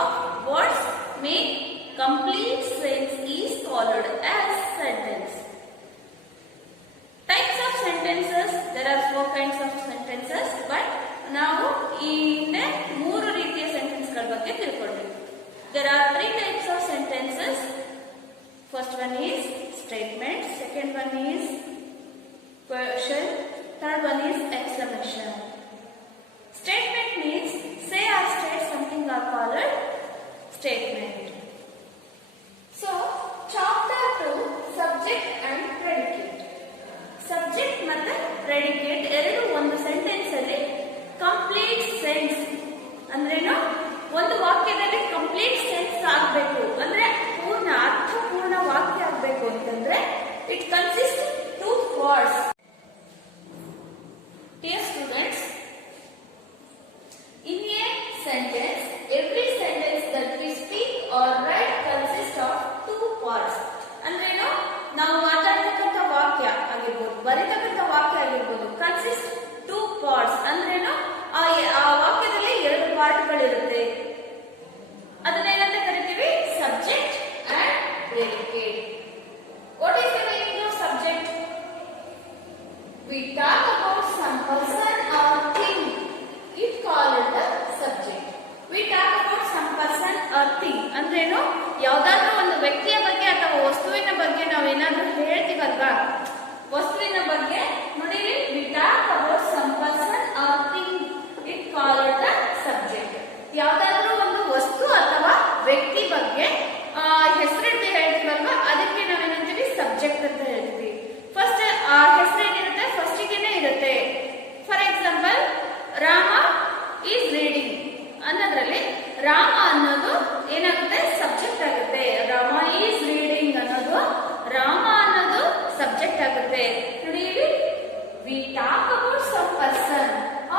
of words make complete sense is called as sentence. Types of sentences, there are 4 kinds of sentences, but ನಾವು ಈ ಹಿಂದೆ 3 ರೀತಿಯ sentence ಗಳ ಬಗ್ಗೆ ತಿಳ್ಕೊಳ್ಬೇಕು. There are 3 types of sentences. First one is statement, second one is question, third one is exclamation. Statement means say or state something are called statement. So chapter 2 subject and predicate. Subject ಮತ್ತೆ predicate ಎರಡು ಒಂದು sentence ಅಲ್ಲಿ complete sense ಅಂದ್ರೇನು, ಒಂದು ವಾಕ್ಯದಲ್ಲಿ complete sense ಆಗಬೇಕು ಅಂದ್ರೆ ಪೂರ್ಣ ಅರ್ಥಪೂರ್ಣ ವಾಕ್ಯ ಆಗಬೇಕು ಅಂತಂದ್ರೆ it consist 2 words. Dear students, in a sentence, every sentence that we speak or write consists of 2 parts. ಅಂದ್ರೇನು, ನಾವು ಮಾತಾಡ್ತಕ್ಕಂಥ ವಾಕ್ಯ ಆಗಿರ್ಬೋದು, ಬರೀತಕ್ಕಂಥ ವಾಕ್ಯ ಆಗಿರ್ಬೋದು, ಕನ್ಸಿಸ್ಟ್ 2 ಪಾರ್ಟ್ಸ್. ಅಂದ್ರೇನು, ಆ ವಾಕ್ಯದಲ್ಲಿ 2 ಪಾರ್ಟ್ಗಳಿರುತ್ತೆ. ಅದನ್ನೇನಂತ ಕರಿತೀವಿ? Subject and predicate. What is the meaning of subject? We talk about some person or thing. It called the subject. We talk about some person or thing. ಅಂದ್ರೇನು, ಯಾವುದಾದ್ರೂ ಒಂದು ವ್ಯಕ್ತಿಯ ಬಗ್ಗೆ ಅಥವಾ ವಸ್ತುವಿನ ಬಗ್ಗೆ ನಾವೇನಾದ್ರೂ ಹೇಳ್ತೀವಲ್ವಾ, ವಸ್ತುವಿನ ಬಗ್ಗೆ ನೋಡಿ, we talk about some person or thing. It called the subject. ಯಾವುದಾದ್ರೂ ಒಂದು ವಸ್ತು ಅಥವಾ ವ್ಯಕ್ತಿ ಬಗ್ಗೆ ಹೆಸರಿಟ್ಟು ಹೇಳ್ತೀವಲ್ವಾ, ಅದಕ್ಕೆ ನಾವೇನಂತೀವಿ? ಸಬ್ಜೆಕ್ಟ್ ಅಂತ ಹೇಳ್ತೀವಿ. ಫಸ್ಟ್ ಆ ಹೆಸರೇನಿರುತ್ತೆ, ಫಸ್ಟಿಗೆನೆ ಇರುತ್ತೆ. For example, Rama is reading ಅನ್ನೋದ್ರಲ್ಲಿ ರಾಮ ಅನ್ನೋದು ಏನಾಗುತ್ತೆ? ಸಬ್ಜೆಕ್ಟ್ ಆಗುತ್ತೆ. ರಾಮ ಈಸ್ ರೀಡಿಂಗ್ ಅನ್ನೋದು ರಾಮ ಅನ್ನೋದು ಸಬ್ಜೆಕ್ಟ್ ಆಗುತ್ತೆ. ನೋಡಿ, we talk about some person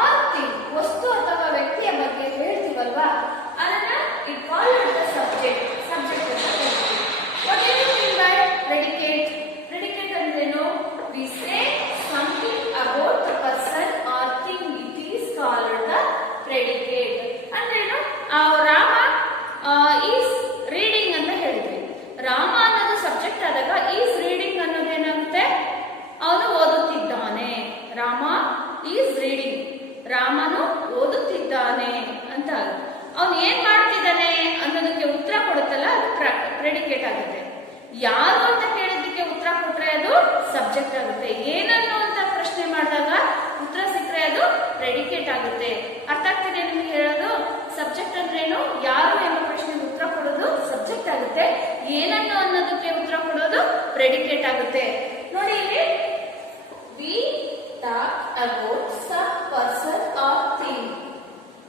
or thing, ವಸ್ತು ಅಥವಾ ವ್ಯಕ್ತಿಯ ಬಗ್ಗೆ ಹೇಳ್ತೀವಲ್ವಾ, ಅದನ್ನ it called the subject. Subject ಅಂತ ಹೇಳ್ತೀವಿ. What do you mean by predicate? Predicate ಅಂದ್ರೇನು? We say something about the person or thing, it is called the predicate. ಅಂದ್ರೇನು, ರಾಮ ಈಸ್ ರೀಡಿಂಗ್ ಅಂತ ಹೇಳಿದ್ವಿ. ರಾಮ ಅನ್ನೋದು ಸಬ್ಜೆಕ್ಟ್ ಆದಾಗ ಈಸ್ ರೀಡಿಂಗ್ ಅನ್ನೋದು ಏನಾಗುತ್ತೆ? ಅವನು ಓದುತ್ತಿದ್ದಾನೆ. ರಾಮ ಈಸ್ ರೀಡಿಂಗ್, ರಾಮನು ಓದುತ್ತಿದ್ದಾನೆ ಅಂತ. ಅವನು ಏನ್ ಮಾಡ್ತಿದ್ದಾನೆ ಅನ್ನೋದಕ್ಕೆ ಉತ್ತರ ಕೊಡುತ್ತಲ್ಲ, ಅದು ಪ್ರೆಡಿಕೇಟ್ ಆಗುತ್ತೆ. ಯಾರು ಅಂತ ಕೇಳಿದ್ದಕ್ಕೆ ಉತ್ತರ ಕೊಟ್ರೆ ಅದು ಸಬ್ಜೆಕ್ಟ್ ಆಗುತ್ತೆ. ಏನನ್ನು ಅಂತ ಪ್ರಶ್ನೆ ಮಾಡಿದಾಗ ಉತ್ತರ ಸಿಕ್ಕರೆ ಅದು ಪ್ರೆಡಿಕೇಟ್ ಆಗುತ್ತೆ. ಅರ್ಥ ಆಗ್ತಿದೆ ನಿಮ್ಗೆ ಹೇಳೋದು? ಸಬ್ಜೆಕ್ಟ್ ಅಂದ್ರೇನು? ಯಾರು ಎಂಬ ಪ್ರಶ್ನೆಗೆ ಉತ್ತರ ಕೊಡೋದು ಸಬ್ಜೆಕ್ಟ್ ಆಗುತ್ತೆ. ಏನನ್ನು ಅನ್ನೋದಕ್ಕೆ ಉತ್ತರ ಕೊಡೋದು ಪ್ರೆಡಿಕೇಟ್ ಆಗುತ್ತೆ. ನೋಡಿ, ಇಲ್ಲಿ we talk about some person or thing.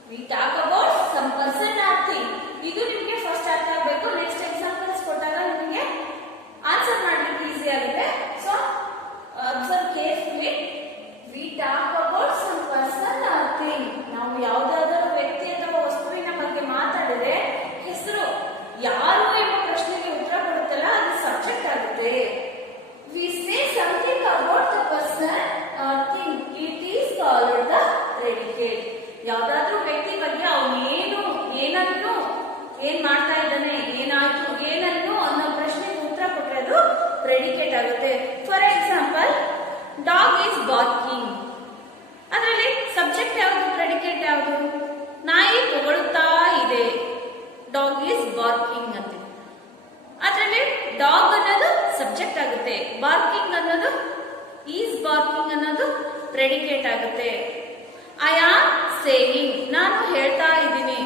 We talk about some person or thing. ಇದು ನಿಮಗೆ ಫಸ್ಟ್ ಅರ್ಥ ಆಗಬೇಕು. ನೆಕ್ಸ್ಟ್ ಎಕ್ಸಾಂಪಲ್ಸ್ ಕೊಟ್ಟಾಗ ನಿಮಗೆ ಆನ್ಸರ್ ಮಾಡಲಿಕ್ಕೆ ಈಸಿ ಆಗುತ್ತೆ. So observe carefully. We talk about some person or thing. ನಾವು ಯಾವುದಾದರೂ ವ್ಯಕ್ತಿ ಅಥವಾ ವಸ್ತುವಿನ ಬಗ್ಗೆ ಮಾತಾಡಿದ್ರೆ ಹೆಸರು ಯಾರು ಎಂಬ ಪ್ರಶ್ನೆಗೆ ಉತ್ತರ ಕೊಡುತ್ತಲ್ಲ, ಅದು ಸಬ್ಜೆಕ್ಟ್ ಆಗುತ್ತೆ. V say something about the person or thing, it is called the predicate. ಯಾವುದಾದ್ರೂ ವ್ಯಕ್ತಿ ಬಗ್ಗೆ ಅವನು ಏನನ್ನು ಏನ್ ಮಾಡ್ತಾ ಇದ್ದಾನೆ, ಏನಾಯ್ತು, ಏನನ್ನು ಅನ್ನೋ ಪ್ರಶ್ನೆಗೆ ಉತ್ತರ ಕೊಟ್ಟರೆ ಅದು ಪ್ರೆಡಿಕೇಟ್ ಆಗುತ್ತೆ. For example, dog is barking. ಅದರಲ್ಲಿ ಸಬ್ಜೆಕ್ಟ್ ಯಾವುದು, ಪ್ರೆಡಿಕೇಟ್ ಯಾವುದು? ನಾಯಿ ಹೊಗಳುತ್ತಾ ಇದೆ. ಡಾಗ್ ಈಸ್ ಬಾರ್ಕಿಂಗ್ ಅಂತ. ಅದರಲ್ಲಿ ಡಾಗ್ ಅನ್ನೋದು ಸಬ್ಜೆಕ್ಟ್ ಆಗುತ್ತೆ. ಬಾರ್ಕಿಂಗ್ ಅನ್ನೋದು, ಈಸ್ ಬಾರ್ಕಿಂಗ್ ಅನ್ನೋದು ಪ್ರೆಡಿಕೇಟ್ ಆಗುತ್ತೆ. ಐ ಆಮ್ ಸೇಯಿಂಗ್, ನಾನು ಹೇಳ್ತಾ ಇದ್ದೀನಿ.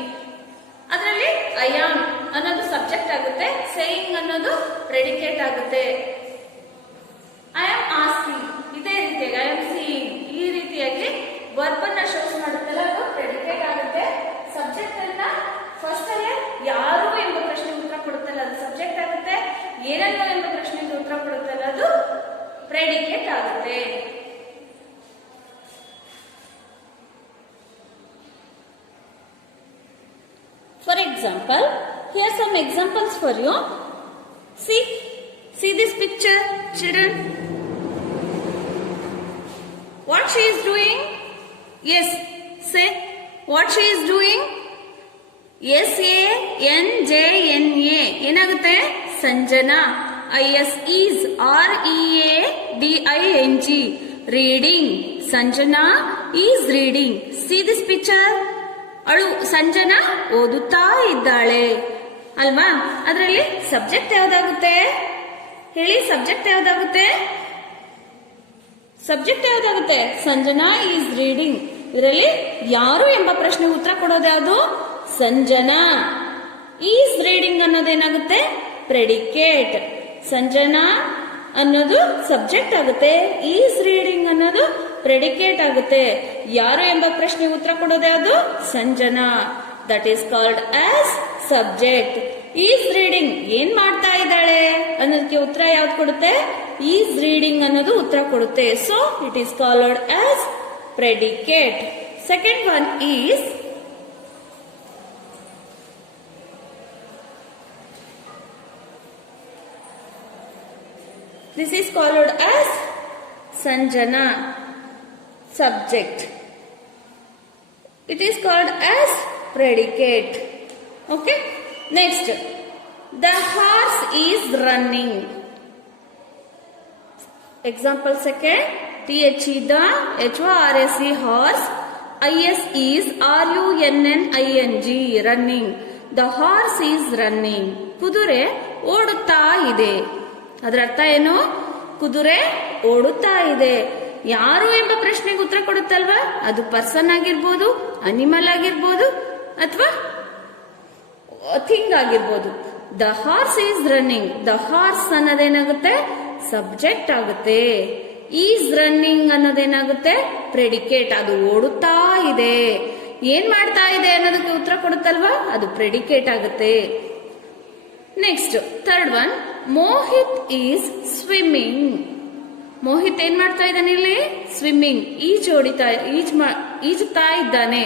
ಅದರಲ್ಲಿ ಐ ಆಮ್ ಅನ್ನೋದು ಸಬ್ಜೆಕ್ಟ್ ಆಗುತ್ತೆ. ಸೇಯಿಂಗ್ ಅನ್ನೋದು ಪ್ರೆಡಿಕೇಟ್ ಆಗುತ್ತೆ. ಐ ಆಮ್ ಆಸ್ಕಿಂಗ್, ಇದೇ ರೀತಿಯಾಗಿ ಐ ಆಮ್ ಸೀಯಿಂಗ್, ಈ ರೀತಿಯಾಗಿ ವರ್ಬ್ ಅನ್ನ ಶೋಸ್ ಮಾಡುತ್ತಲ್ಲ, ಅದು ಪ್ರೆಡಿಕೇಟ್ ಆಗುತ್ತೆ. ಸಬ್ಜೆಕ್ಟ್ ಅನ್ನ ಫಸ್ಟ್ ಅಲ್ಲೇ ಯಾರು ಎಂಬ ಪ್ರಶ್ನೆಗೆ ಉತ್ತರ ಕೊಡುತ್ತಲ್ಲ, ಅದು ಸಬ್ಜೆಕ್ಟ್ ಆಗುತ್ತೆ. ಏನನ್ನು ಎಂಬ ಪ್ರಶ್ನೆಗೆ ಉತ್ತರ ಕೊಡುತ್ತಲ್ಲ, ಅದು ಪ್ರೆಡಿಕೇಟ್ ಆಗುತ್ತೆ. For example, here are some examples for you. See this picture, children. What she is doing? Yes, say what she is doing. SANJNA ಏನಾಗುತ್ತೆ? Sanjana. IS is READING reading. Sanjana is reading. See this picture? Sanjana ಓದುತ್ತಾ ಇದ್ದಾಳೆ ಅಲ್ವಾ? ಅದರಲ್ಲಿ subject ಯಾವ್ದಾಗುತ್ತೆ ಹೇಳಿ? Subject ಯಾವ್ದಾಗುತ್ತೆ? Sanjana is reading. ಇದರಲ್ಲಿ ಯಾರು ಎಂಬ ಪ್ರಶ್ನೆಗೆ ಉತ್ತರ ಕೊಡೋದು ಯಾವುದು? ಸಂಜನಾ. ಈಸ್ ರೀಡಿಂಗ್ ಅನ್ನೋದೇನಾಗುತ್ತೆ? ಪ್ರೆಡಿಕೇಟ್. ಸಂಜನಾ ಅನ್ನೋದು ಸಬ್ಜೆಕ್ಟ್ ಆಗುತ್ತೆ, ಈಸ್ ರೀಡಿಂಗ್ ಅನ್ನೋದು ಪ್ರೆಡಿಕೇಟ್ ಆಗುತ್ತೆ. ಯಾರು ಎಂಬ ಪ್ರಶ್ನೆಗೆ ಉತ್ತರ ಕೊಡೋದು ಯಾವುದು? Sanjana. That is called as subject. Is reading ಏನ್ ಮಾಡ್ತಾ ಇದ್ದಾಳೆ ಅನ್ನೋದಕ್ಕೆ ಉತ್ತರ ಯಾವ್ದು ಕೊಡುತ್ತೆ? ಈಸ್ ರೀಡಿಂಗ್ ಅನ್ನೋದು ಉತ್ತರ ಕೊಡುತ್ತೆ. So it is called as predicate. Second one is this is called as Sanjana, subject. It is called as predicate. Okay. Next, the horse is running. Example second, TH the HORSE horse, IS is RUNNING running. The horse is running. ಕುದುರೆ ಓಡುತ್ತಾ ಇದೆ. ಅದರ ಅರ್ಥ ಏನು? ಕುದುರೆ ಓಡುತ್ತಾ ಇದೆ. ಯಾರು ಎಂಬ ಪ್ರಶ್ನೆಗೆ ಉತ್ತರ ಕೊಡುತ್ತಲ್ವಾ? ಅದು ಪರ್ಸನ್ ಆಗಿರ್ಬೋದು, ಅನಿಮಲ್ ಆಗಿರ್ಬೋದು, ಅಥವಾ ಥಿಂಗ್ ಆಗಿರ್ಬೋದು. The horse is running. The horse ಅನ್ನೋದೇನಾಗುತ್ತೆ? ಸಬ್ಜೆಕ್ಟ್ ಆಗುತ್ತೆ. ಈಸ್ ರನ್ನಿಂಗ್ ಅನ್ನೋದೇನಾಗುತ್ತೆ? ಪ್ರೆಡಿಕೇಟ್. ಅದು ಓಡುತ್ತಾ ಇದೆ. ಏನ್ ಮಾಡ್ತಾ ಇದೆ ಅನ್ನೋದಕ್ಕೆ ಉತ್ತರ ಕೊಡುತ್ತಲ್ವಾ? ಅದು ಪ್ರೆಡಿಕೇಟ್ ಆಗುತ್ತೆ. Next third one, Mohit is swimming. Mohit ಏನ್ ಮಾಡ್ತಾ ಇದ್ದಾನೆ ಇಲ್ಲಿ? ಸ್ವಿಮ್ಮಿಂಗ್. ಈಜುತ್ತಾ ಇದ್ದಾನೆ.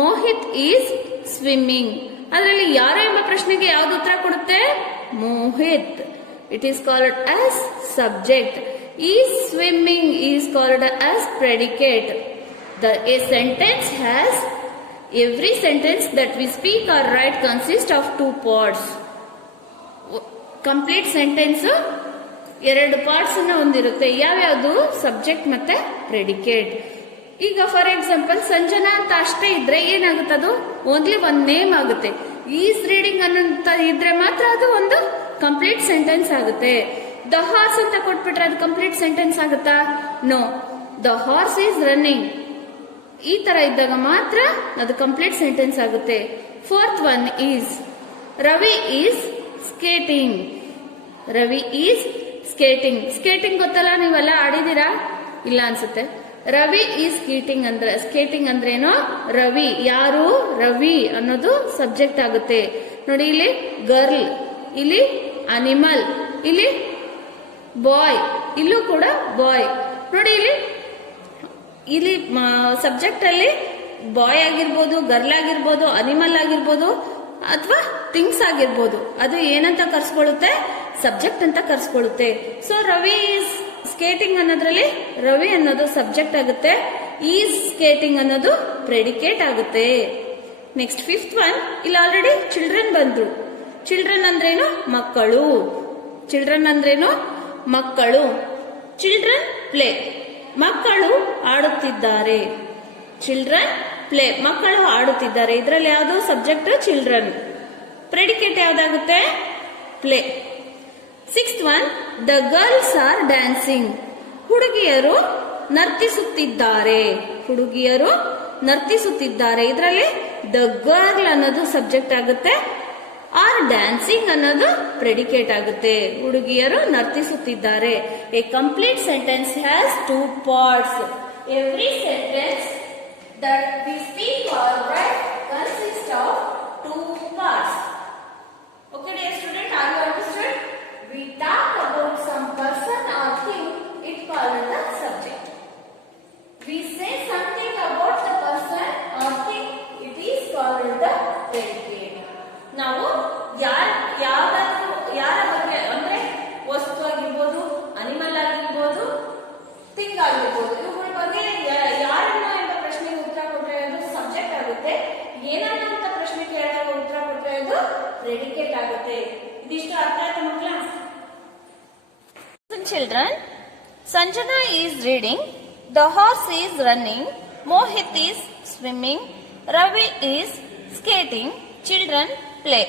Mohit is swimming. ಅದರಲ್ಲಿ ಯಾರು ಎಂಬ ಪ್ರಶ್ನೆಗೆ ಯಾವ್ದು ಉತ್ತರ ಕೊಡುತ್ತೆ? Mohit. It is called as subject. Is swimming is called as predicate. A sentence has every sentence that we speak or write consists of two parts. Complete sentence ಎರಡು ಪಾರ್ಟ್ಸ್ ಅನ್ನ ಹೊಂದಿರುತ್ತೆ. ಯಾವ್ಯಾವುದು? ಸಬ್ಜೆಕ್ಟ್ ಮತ್ತೆ ಪ್ರೆಡಿಕೇಟ್. ಈಗ ಫಾರ್ ಎಕ್ಸಾಂಪಲ್ ಸಂಜನಾ ಅಂತ ಅಷ್ಟೇ ಇದ್ರೆ ಏನಾಗುತ್ತೆ? ಅದು ಓನ್ಲಿ ಒನ್ ನೇಮ್ ಆಗುತ್ತೆ. ಈಸ್ ರೀಡಿಂಗ್ ಅನ್ನೋಂತ ಇದ್ರೆ ಮಾತ್ರ ಅದು ಒಂದು ಕಂಪ್ಲೀಟ್ ಸೆಂಟೆನ್ಸ್ ಆಗುತ್ತೆ. ದ ಹಾರ್ಸ್ ಅಂತ ಕೊಟ್ಬಿಟ್ರೆ ಅದು ಕಂಪ್ಲೀಟ್ ಸೆಂಟೆನ್ಸ್ ಆಗುತ್ತಾ? No. The horse is running ಈ ತರ ಇದ್ದಾಗ ಮಾತ್ರ ಅದು ಕಂಪ್ಲೀಟ್ ಸೆಂಟೆನ್ಸ್ ಆಗುತ್ತೆ. Fourth one is Ravi is skating. Ravi is skating. Skating ಗೊತ್ತಲ್ಲ, ನೀವೆಲ್ಲ ಆಡಿದೀರಾ? ಇಲ್ಲ ಅನ್ಸುತ್ತೆ. ರವಿ ಈಸ್ ಸ್ಕೇಟಿಂಗ್ ಅಂದ್ರೇನು? ರವಿ. ಯಾರು? ರವಿ ಅನ್ನೋದು ಸಬ್ಜೆಕ್ಟ್ ಆಗುತ್ತೆ. ನೋಡಿ, ಇಲ್ಲಿ ಗರ್ಲ್, ಇಲ್ಲಿ ಅನಿಮಲ್, ಇಲ್ಲಿ ಬಾಯ್, ಇಲ್ಲೂ ಕೂಡ ಬಾಯ್. ನೋಡಿ ಇಲ್ಲಿ ಸಬ್ಜೆಕ್ಟ್ ಅಲ್ಲಿ ಬಾಯ್ ಆಗಿರ್ಬೋದು, ಗರ್ಲ್ ಆಗಿರ್ಬೋದು, ಅನಿಮಲ್ ಆಗಿರ್ಬೋದು, ಅಥವಾ ಥಿಂಗ್ಸ್ ಆಗಿರ್ಬೋದು. ಅದು ಏನಂತ ಕರ್ಸ್ಕೊಳ್ಳುತ್ತೆ? ಸಬ್ಜೆಕ್ಟ್ ಅಂತ ಕರ್ಸ್ಕೊಳ್ಳುತ್ತೆ. ಸೊ ರವಿ ಈಸ್ ಸ್ಕೇಟಿಂಗ್ ಅನ್ನೋದ್ರಲ್ಲಿ ರವಿ ಅನ್ನೋದು ಸಬ್ಜೆಕ್ಟ್ ಆಗುತ್ತೆ. ಈಸ್ ಸ್ಕೇಟಿಂಗ್ ಅನ್ನೋದು ಪ್ರೆಡಿಕೇಟ್ ಆಗುತ್ತೆ. ನೆಕ್ಸ್ಟ್ ಫಿಫ್ತ್ ಒನ್, ಇಲ್ಲಿ ಆಲ್ರೆಡಿ ಚಿಲ್ಡ್ರನ್ ಬಂದ್ರು. ಚಿಲ್ಡ್ರನ್ ಅಂದ್ರೇನು? ಮಕ್ಕಳು. ಚಿಲ್ಡ್ರನ್ ಅಂದ್ರೇನು? ಮಕ್ಕಳು. Children play. ಮಕ್ಕಳು ಆಡುತ್ತಿದ್ದಾರೆ. Children play. ಮಕ್ಕಳು ಆಡುತ್ತಿದ್ದಾರೆ. ಇದರಲ್ಲಿ ಯಾವುದು ಸಬ್ಜೆಕ್ಟ್? ಚಿಲ್ಡ್ರನ್. ಪ್ರೆಡಿಕೇಟ್ ಯಾವ್ದಾಗುತ್ತೆ? Play. Sixth one, the girls are dancing. ಹುಡುಗಿಯರು ನರ್ತಿಸುತ್ತಿದ್ದಾರೆ. ಹುಡುಗಿಯರು ನರ್ತಿಸುತ್ತಿದ್ದಾರೆ. ಇದರಲ್ಲಿ ದ ಗರ್ಲ್ ಅನ್ನೋದು ಸಬ್ಜೆಕ್ಟ್ ಆಗುತ್ತೆ. ಆರ್ ಡ್ಯಾನ್ಸಿಂಗ್ ಅನ್ನೋದು ಪ್ರೆಡಿಕೇಟ್ ಆಗುತ್ತೆ. ಹುಡುಗಿಯರು ನರ್ತಿಸುತ್ತಿದ್ದಾರೆ. A complete sentence has two parts. Every sentence that we speak or write consists of two parts. Okay, dear student, are you understood? We talk about some person or thing, it called the subject. We say something about the person or thing, it is called the predicate. ನಾವು ಯಾರ ಬಗ್ಗೆ ಅಂದ್ರೆ ವಸ್ತು ಆಗಿರ್ಬೋದು, animal ಆಗಿರ್ಬೋದು, thing ಆಗಿರ್ಬೋದು, ಇವುಗಳ ಬಗ್ಗೆ ಯಾರನ್ನ ಎಂಬ ಪ್ರಶ್ನೆಗೆ ಉತ್ತರ ಕೊಟ್ಟರೆ ಅದು ಸಬ್ಜೆಕ್ಟ್ ಆಗುತ್ತೆ. ಏನನ್ನ ಅಂತ ಪ್ರಶ್ನೆಗೆ ಒಂದು ಪ್ರೆಡಿಕೇಟ್ ಆಗುತ್ತೆ. ಇದಿಷ್ಟು ಅರ್ಥ ಆಯ್ತಾ ಮಕ್ಕಳ? Children, Sanjana is reading, the horse is running, Mohit is swimming, Ravi is skating, children play,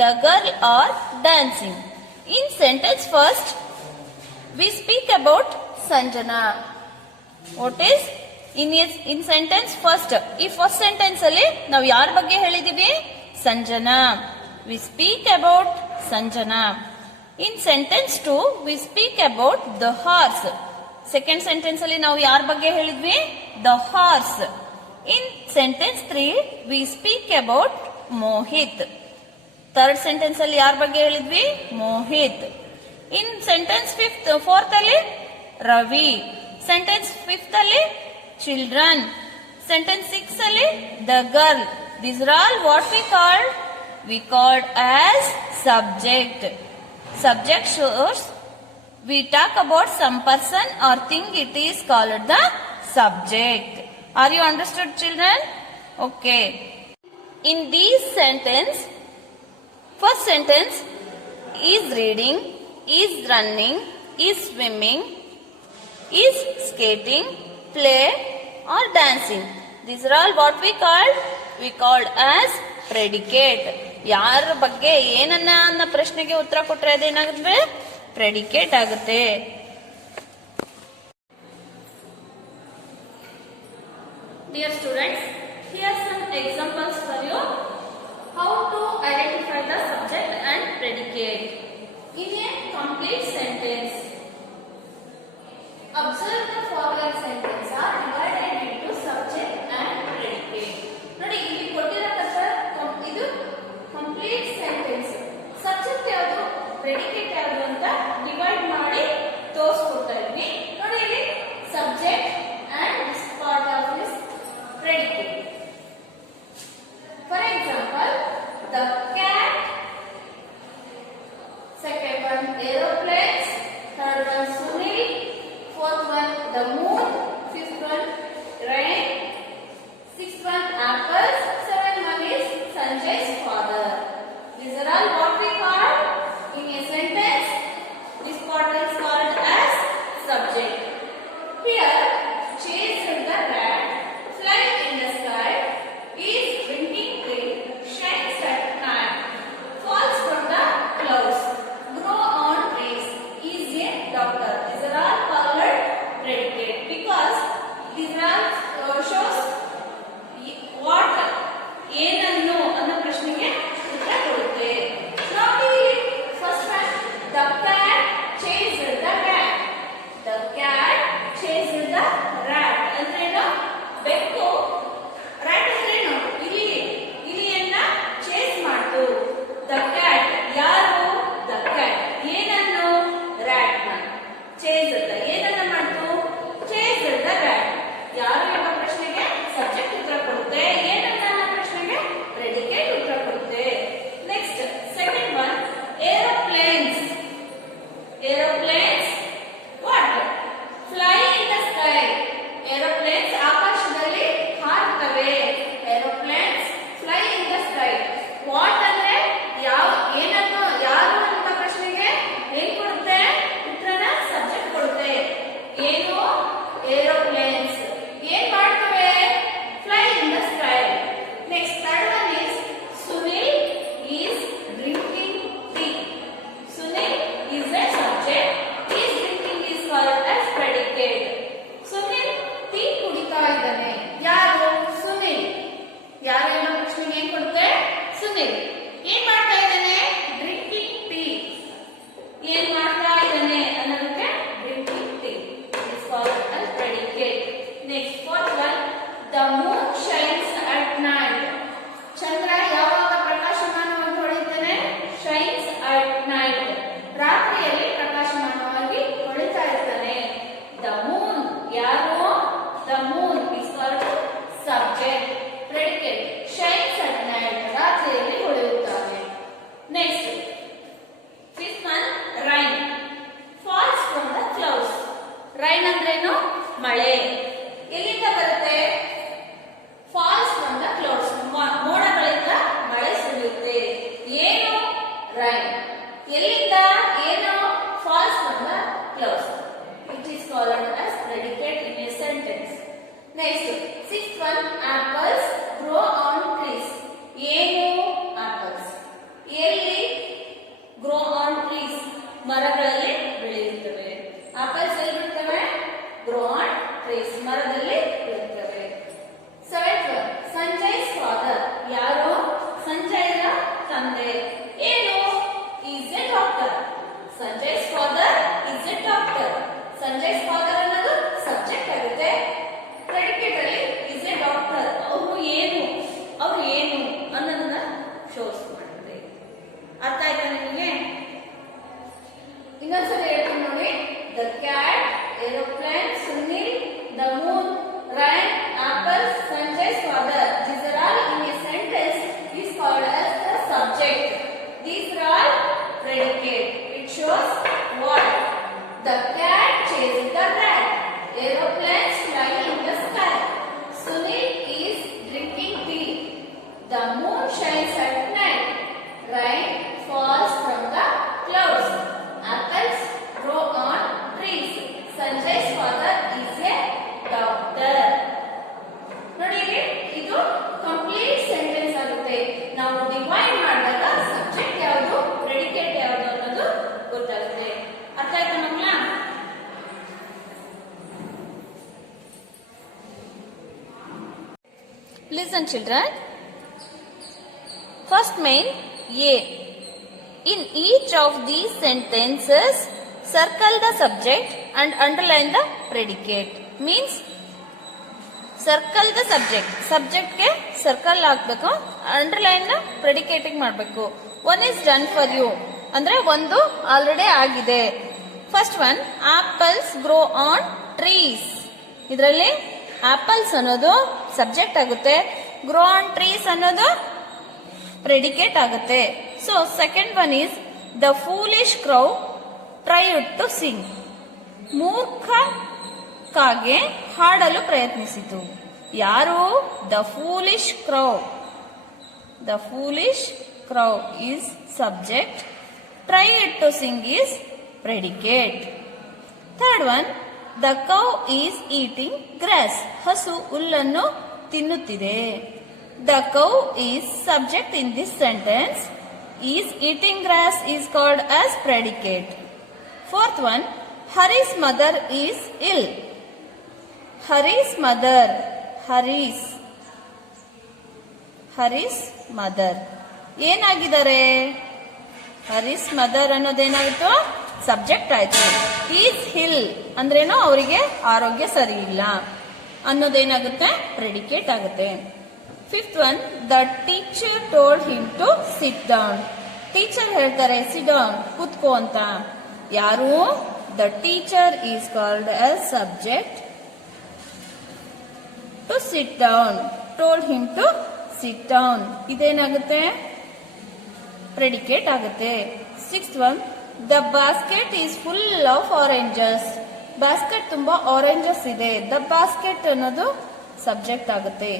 the girl are dancing. In sentence first, we speak about Sanjana. What is? In sentence first, ಈ first sentence ಅಲ್ಲಿ ನಾವು ಯಾರ ಬಗ್ಗೆ ಹೇಳಿದೀವಿ? Sanjana. We speak about Sanjana. In sentence 2, we speak about the horse. Second sentence ಅಲ್ಲಿ ನಾವು ಯಾರ ಬಗ್ಗೆ ಹೇಳಿದ್ವಿ? The horse. In sentence 3, we speak about Mohit. Third sentence ಅಲ್ಲಿ ಯಾರ ಬಗ್ಗೆ ಹೇಳಿದ್ವಿ? Mohit. In sentence 4th ಅಲ್ಲಿ Ravi. Sentence 5th ಅಲ್ಲಿ children. Sentence 6 ಅಲ್ಲಿ the girl. These are all what we called as subject. Subject shows we talk about some person or thing, it is called the subject. Are you understood, children? Okay. In this sentence, first sentence, is reading, is running, is swimming, is skating, play or dancing. These are all what we called as predicate. ಯಾರ ಬಗ್ಗೆ ಏನನ್ನ ಅನ್ನೋ ಪ್ರಶ್ನೆಗೆ ಉತ್ತರ ಕೊಟ್ರೆ ಅದೇನಾಗುತ್ತೆ? Predicate ಆಗುತ್ತೆ. Dear students, here are some examples for you how to identify the subject and predicate in a complete sentence. Observe the following sentences are divided into subject and predicate. ನೋಡಿ ಇಲ್ಲಿ ಕೊಟ್ಟಿರತಕ್ಕ ಇದು ಕಂಪ್ಲೀಟ್ ಸೆಂಟೆನ್ಸ್. ಸಬ್ಜೆಕ್ಟ್ ಯಾವುದು, predicate ಯಾವುದು ಅಂತ divide ಮಾಡಿ ತೋರಿಸ್ಕೊಡ್ತಾ ಇದ್ವಿ. ನೋಡಿ ಇಲ್ಲಿ subject and this part of this predicate. For example, the cat, second one aeroplanes, third one Sunil, fourth one the Moon, Listen children. First main A. In each of these sentences, circle the subject and underline the predicate. Means circle the ಸಬ್ಜೆಕ್ಟ್ಗೆ circle ಹಾಕ್ಬೇಕು, underline ನ ಪ್ರೆಡಿಕೇಟಿಂಗ್ ಮಾಡಬೇಕು. One is done for you ಅಂದ್ರೆ ಒಂದು already ಆಗಿದೆ. First one, apples grow on trees. ಇದರಲ್ಲಿ apples ಅನ್ನೋದು ಸಬ್ಜೆಕ್ಟ್ ಆಗುತ್ತೆ, ಗ್ರೋ ಆನ್ ಟ್ರೀಸ್ ಅನ್ನೋದು ಪ್ರೆಡಿಕೇಟ್ ಆಗುತ್ತೆ. So second one is the foolish crow tried to sing. ಮೂರ್ಖ ಕಾಗೆ ಹಾಡಲು ಪ್ರಯತ್ನಿಸಿತು. ಯಾರು? The foolish crow. The foolish crow is subject, tried to sing is predicate. Third one, the cow is eating grass. ಹಸು ಹುಲ್ಲನ್ನು ತಿನ್ನುತ್ತಿದೆ. The cow is subject in this sentence. Is eating grass is called as predicate. Fourth one, Hari's mother is ill. Hari's mother, Hari's mother ಏನಾಗಿದ್ದಾರೆ? Hari's mother ಅನ್ನೋದೇನಾಗಿತ್ತು? Subject ಆಯ್ತು. Is ill ಅಂದ್ರೇನು? ಅವರಿಗೆ ಆರೋಗ್ಯ ಸರಿ ಇಲ್ಲ ಅನ್ನೋದೇನಾಗುತ್ತೆ? ಪ್ರೆಡಿಕೇಟ್ ಆಗುತ್ತೆ. Fifth one, the teacher told him to sit down. Teacher ಹೇಳ್ತಾರೆ ಸಿಟ್ ಡೌನ್, ಕೂತ್ಕೋ ಅಂತ. ಯಾರು? The teacher is called as subject. To sit down, told him to sit down ಇದೇನಾಗುತ್ತೆ? ಪ್ರೆಡಿಕೇಟ್ ಆಗುತ್ತೆ. Sixth one, the basket is full of oranges. Basket ತುಂಬಾ oranges ಇದೆ. The basket ಅನ್ನೋದು subject ಆಗುತ್ತೆ.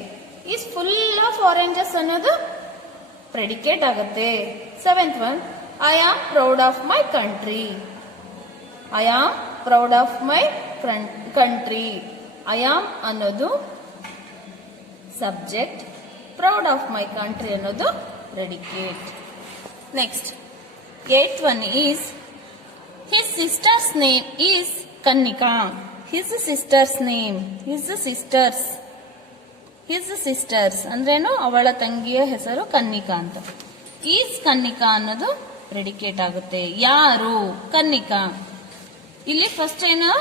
ಈಸ್ ಫುಲ್ ಆಫ್ ಆರೆಂಜಸ್ ಅನ್ನೋದು predicate ಆಗುತ್ತೆ. Seventh one, I am proud of my country. I am proud of my country. I am ಅನ್ನೋದು subject, proud of my country ಅನ್ನೋದು predicate. Next, eight one is his sister's name is Kannika. His sister's name, his sisters ಅಂದ್ರೇನು? ಅವಳ ತಂಗಿಯ ಹೆಸರು ಕನ್ನಿಕಾ ಅಂತ. Is Kannika ಅನ್ನೋದು predicate ಆಗುತ್ತೆ. ಯಾರು? ಕನ್ನಿಕಾ. ಇಲ್ಲಿ ಫಸ್ಟ್ ಏನು?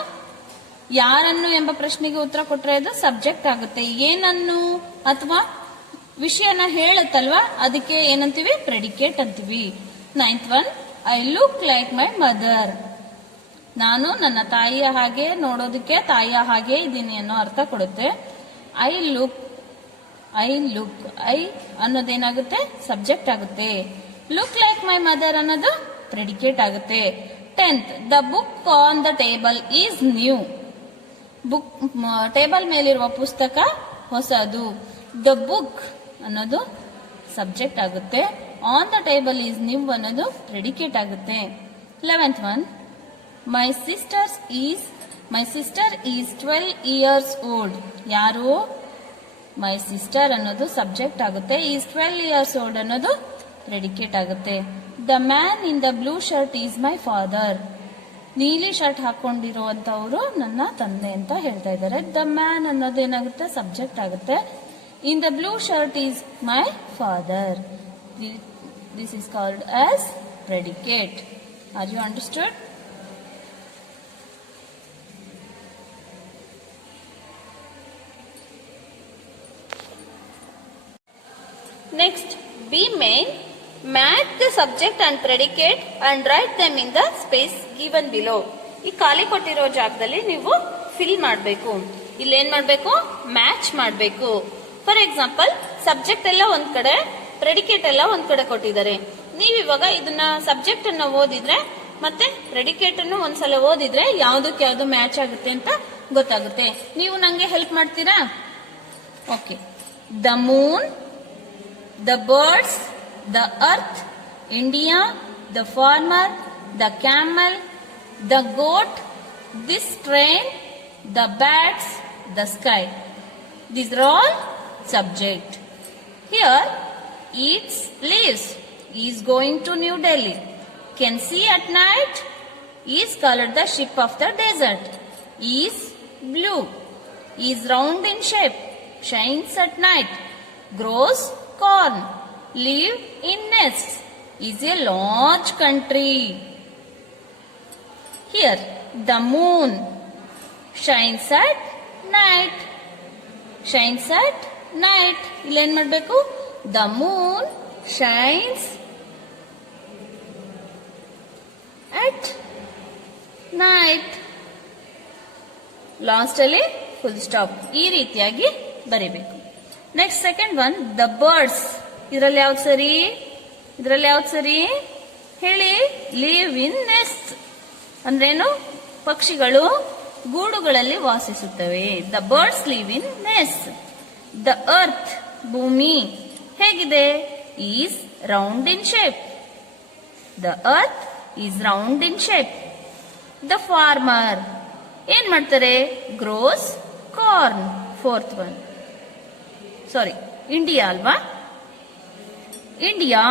ಯಾರನ್ನು ಎಂಬ ಪ್ರಶ್ನೆಗೆ ಉತ್ತರ ಕೊಟ್ರೆ ಅದು ಸಬ್ಜೆಕ್ಟ್ ಆಗುತ್ತೆ. ಏನನ್ನು ಅಥವಾ ವಿಷಯನ ಹೇಳುತ್ತಲ್ವಾ, ಅದಕ್ಕೆ ಏನಂತೀವಿ? ಪ್ರೆಡಿಕೇಟ್ ಅಂತೀವಿ. Ninth one, I look like my mother. ನಾನು ನನ್ನ ತಾಯಿಯ ಹಾಗೆ, ನೋಡೋದಕ್ಕೆ ತಾಯಿಯ ಹಾಗೆ ಇದ್ದೀನಿ ಅನ್ನೋ ಅರ್ಥ ಕೊಡುತ್ತೆ. ಐ ಲುಕ್ ಐ ಅನ್ನೋದೇನಾಗುತ್ತೆ? ಸಬ್ಜೆಕ್ಟ್ ಆಗುತ್ತೆ. ಲುಕ್ ಲೈಕ್ ಮೈ ಮದರ್ ಅನ್ನೋದು ಪ್ರೆಡಿಕೇಟ್ ಆಗುತ್ತೆ. 10th, the book on the table is new. Book table ಮೇಲಿರುವ ಪುಸ್ತಕ ಹೊಸದು. ದ ಬುಕ್ ಅನ್ನೋದು ಸಬ್ಜೆಕ್ಟ್ ಆಗುತ್ತೆ. On the table is new ಅನ್ನೋದು ಪ್ರೆಡಿಕೇಟ್ ಆಗುತ್ತೆ. 11th one, my sister is 12 years old. ಯಾರು? ಮೈ ಸಿಸ್ಟರ್ ಅನ್ನೋದು ಸಬ್ಜೆಕ್ಟ್ ಆಗುತ್ತೆ. ಈಸ್ 12 years old ಅನ್ನೋದು ಪ್ರೆಡಿಕೇಟ್ ಆಗುತ್ತೆ. The man in the blue shirt is my father. ನೀಲಿ ಶರ್ಟ್ ಹಾಕೊಂಡಿರುವಂತವರು ನನ್ನ ತಂದೆ ಅಂತ ಹೇಳ್ತಾ ಇದ್ದಾರೆ. ದ ಮ್ಯಾನ್ ಅನ್ನೋದು ಏನಾಗುತ್ತೆ? ಸಬ್ಜೆಕ್ಟ್ ಆಗುತ್ತೆ. In the blue shirt is my father. This is called as predicate. Are you understood? Next, be main. Match the subject and predicate and write them in the space given below. ಈ ಖಾಲಿ ಕೊಟ್ಟಿರೋ ಜಾಗದಲ್ಲಿ ನೀವು fill ಮಾಡಬೇಕು. ಇಲ್ಲಿ ಏನ್ ಮಾಡಬೇಕು? Match ಮಾಡಬೇಕು. ಫಾರ್ ಎಕ್ಸಾಂಪಲ್, ಸಬ್ಜೆಕ್ಟ್ ಎಲ್ಲ ಒಂದ್ ಕಡೆ, ಪ್ರೆಡಿಕೇಟ್ ಎಲ್ಲ ಒಂದ್ ಕಡೆ ಕೊಟ್ಟಿದ್ದಾರೆ. ನೀವಿವಾಗ ಇದನ್ನ ಸಬ್ಜೆಕ್ಟ್ ಅನ್ನ ಓದಿದ್ರೆ ಮತ್ತೆ ಪ್ರೆಡಿಕೇಟ್ ಅನ್ನು ಒಂದ್ಸಲ ಓದಿದ್ರೆ ಯಾವ್ದಕ್ಕೆ ಯಾವ್ದು ಮ್ಯಾಚ್ ಆಗುತ್ತೆ ಅಂತ ಗೊತ್ತಾಗುತ್ತೆ. ನೀವು ನಂಗೆ ಹೆಲ್ಪ್ ಮಾಡ್ತೀರಾ? Okay. The Moon, the birds, the earth, India, the farmer, the camel, the goat, this train, the bats, the sky. These are all subject. Here, eats, lives, is going to New Delhi. Can see at night, is colored the ship of the desert. Is blue, is round in shape, shines at night. grows corn. Live in nests. Is a large country. Here, the moon shines at night. Shines at night. ಇಲ್ಲಿ ಏನ್ ಮಾಡಬೇಕು? The moon shines at night. Last ಅಲ್ಲಿ full stop. ಈ ರೀತಿಯಾಗಿ ಬರಿಬೇಕು. Next second one, the birds. ಇದರಲ್ಲಿ ಯಾವ್ದು ಸರಿ? ಇದರಲ್ಲಿ ಯಾವ್ದು ಸರಿ ಹೇಳಿ? ಲಿವ್ ಇನ್ ನೆಸ್ಟ್ ಅಂದ್ರೇನು? ಪಕ್ಷಿಗಳು ಗೂಡುಗಳಲ್ಲಿ ವಾಸಿಸುತ್ತವೆ. The birds live in nest. The earth ಭೂಮಿ ಹೇಗಿದೆ? Is round in shape. The earth is round in shape. The farmer ಏನ್ ಮಾಡ್ತಾರೆ? Grows corn. Fourth one, sorry, India ಅಲ್ವಾ? India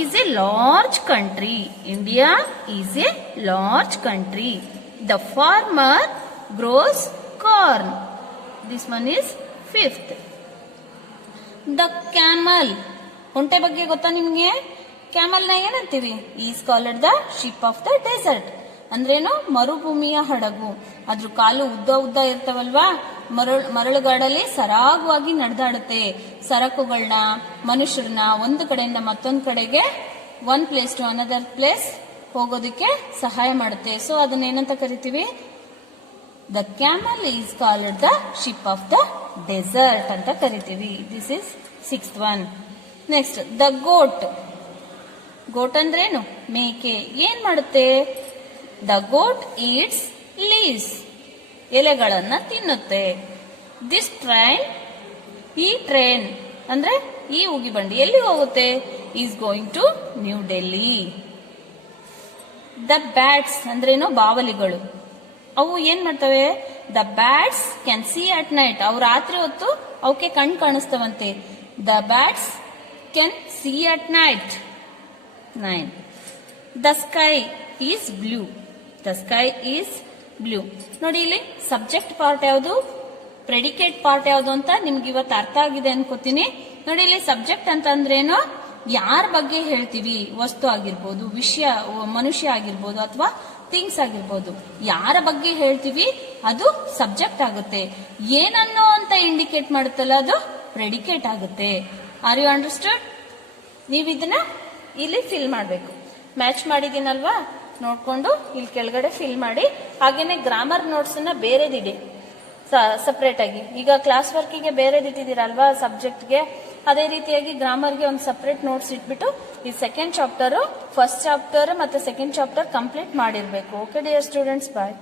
is a large country. India is a large country. The farmer grows corn. This one is fifth. The camel, ಒಂಟೆ ಬಗ್ಗೆ ಗೊತ್ತಾ ನಿಮ್ಗೆ? Camel ನ ಏನಂತೀವಿ? Is called the ship of the desert. ಅಂದ್ರೇನು? ಮರುಭೂಮಿಯ ಹಡಗು. ಅದ್ರ ಕಾಲು ಉದ್ದ ಉದ್ದ ಇರ್ತಾವಲ್ವಾ? ಮರಳುಗಾಡಲ್ಲಿ ಸರಾಗವಾಗಿ ನಡೆದಾಡುತ್ತೆ. ಸರಕುಗಳನ್ನ, ಮನುಷ್ಯರನ್ನ ಒಂದು ಕಡೆಯಿಂದ ಮತ್ತೊಂದು ಕಡೆಗೆ, one place to another place ಹೋಗೋದಕ್ಕೆ ಸಹಾಯ ಮಾಡುತ್ತೆ. ಸೊ ಅದನ್ನ ಏನಂತ ಕರಿತೀವಿ? The camel is called the ship of the desert ಅಂತ ಕರಿತೀವಿ. This is sixth one. Next, the goat. Goat ಅಂದ್ರೇನು? ಮೇಕೆ. ಏನ್ ಮಾಡುತ್ತೆ? The goat eats leaves. ಎಲೆಗಳನ್ನ ತಿನ್ನುತ್ತೆ. ದಿಸ್ ಟ್ರೈನ್, ಈ ಟ್ರೈನ್ ಅಂದ್ರೆ ಈ ಉಗಿಬಂಡಿ ಎಲ್ಲಿ ಹೋಗುತ್ತೆ? Is going to New Delhi. The bats ಅಂದ್ರೇನು? ಬಾವಲಿಗಳು. ಅವು ಏನ್ ಮಾಡ್ತವೆ? The bats can see at night. ಅವು ರಾತ್ರಿ ಹೊತ್ತು ಅವಕ್ಕೆ ಕಣ್ ಕಾಣಿಸ್ತವಂತೆ. The bats can see at night. 9. The sky is blue. The sky is blue. ನೋಡಿ ಇಲ್ಲಿ ಸಬ್ಜೆಕ್ಟ್ ಪಾರ್ಟ್ ಯಾವುದು, ಪ್ರೆಡಿಕೇಟ್ ಪಾರ್ಟ್ ಯಾವುದು ಅಂತ ನಿಮ್ಗೆ ಇವತ್ತು ಅರ್ಥ ಆಗಿದೆ ಅನ್ಕೋತೀನಿ. ನೋಡಿ ಇಲ್ಲಿ ಸಬ್ಜೆಕ್ಟ್ ಅಂತ ಅಂದ್ರೇನು? ಯಾರ ಬಗ್ಗೆ ಹೇಳ್ತೀವಿ? ವಸ್ತು ಆಗಿರ್ಬೋದು, ವಿಷಯ, ಮನುಷ್ಯ ಆಗಿರ್ಬೋದು, ಅಥವಾ ಥಿಂಗ್ಸ್ ಆಗಿರ್ಬೋದು. ಯಾರ ಬಗ್ಗೆ ಹೇಳ್ತೀವಿ ಅದು ಸಬ್ಜೆಕ್ಟ್ ಆಗುತ್ತೆ. ಏನನ್ನೋ ಅಂತ ಇಂಡಿಕೇಟ್ ಮಾಡುತ್ತಲ್ಲ ಅದು ಪ್ರೆಡಿಕೇಟ್ ಆಗುತ್ತೆ. Are you understood? ನೀವು ಇದನ್ನ ಇಲ್ಲಿ ಫಿಲ್ ಮಾಡಬೇಕು. ಮ್ಯಾಚ್ ಮಾಡಿದ್ದೀನಲ್ವಾ? ನೋಡ್ಕೊಂಡು ಇಲ್ಲಿ ಕೆಳಗಡೆ ಫಿಲ್ ಮಾಡಿ. ಹಾಗೇನೆ ಗ್ರಾಮರ್ ನೋಟ್ಸ್ ಅನ್ನ ಬೇರೆದಿಡಿ ಸಪರೇಟ್ ಆಗಿ. ಈಗ ಕ್ಲಾಸ್ ವರ್ಕಿಗೆ ಬೇರೆದಿಟ್ಟಿದ್ದೀರಲ್ವಾ ಸಬ್ಜೆಕ್ಟ್ಗೆ, ಅದೇ ರೀತಿಯಾಗಿ ಗ್ರಾಮರ್ಗೆ ಒಂದು ಸಪರೇಟ್ ನೋಟ್ಸ್ ಇಟ್ಬಿಟ್ಟು ಈ ಸೆಕೆಂಡ್ ಚಾಪ್ಟರ್, ಫಸ್ಟ್ ಚಾಪ್ಟರ್ ಮತ್ತೆ ಸೆಕೆಂಡ್ ಚಾಪ್ಟರ್ ಕಂಪ್ಲೀಟ್ ಮಾಡಿರ್ಬೇಕು. ಓಕೆ ಡಿಯರ್ ಸ್ಟೂಡೆಂಟ್ಸ್, ಬಾಯ್.